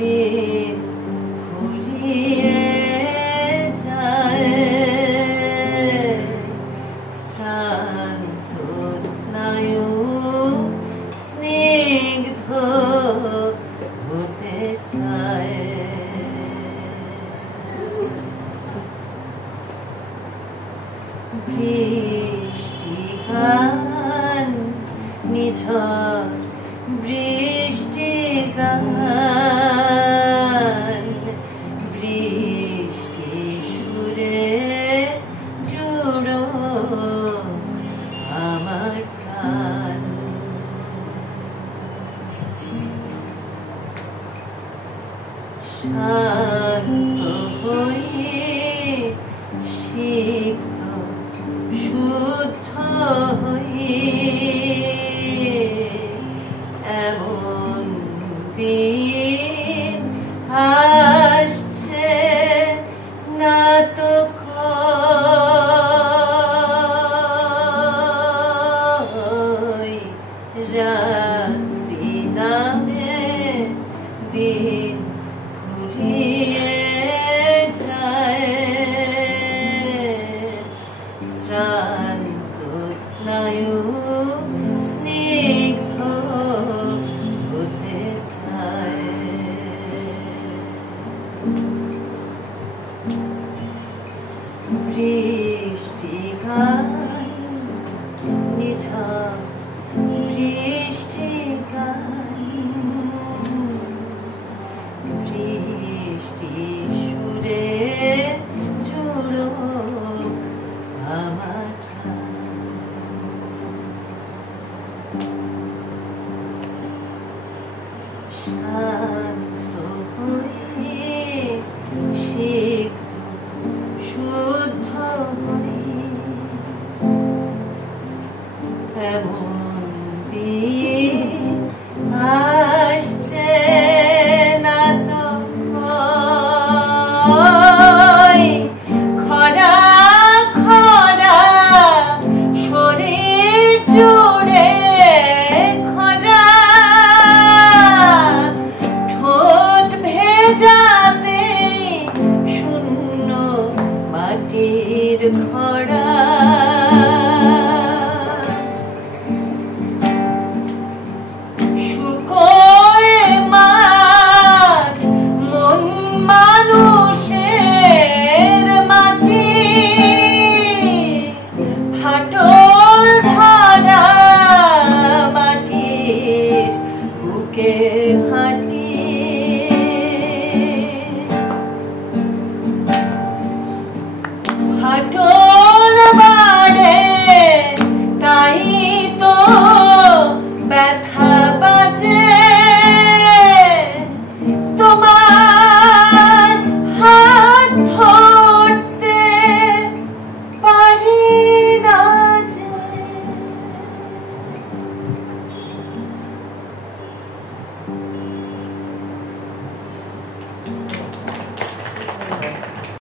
দিন ফুরিয়ে যায় শ্রান্ত স্নায়ু স্নিগ্ধ হতে চায় বৃষ্টিগান নিঝড় বৃষ্টিগান বৃষ্টি সুরে জুড়ো আমার প্রাণ শান্ত হয়ে সিক্ত শুদ্ধ হয়ে এমন দিন আসছে না তো রাত্রি নামে দিন ফুরিয়ে যায় শ্রান্ত স্নায়ু স্নিগ্ধ হতে চায় বৃষ্টিগান নিঝড় বৃষ্টিগান বৃষ্টি সুরে জুড়ো আমার শান্ত হয়ে সিক্ত শুদ্ধ হয়ে এমন দিন আসছে না তো খরা খরা শরীর জুড়ে খরা ঠোঁট ভেজাতে শূন্য মাটির খরা হাঁটি হাঁটো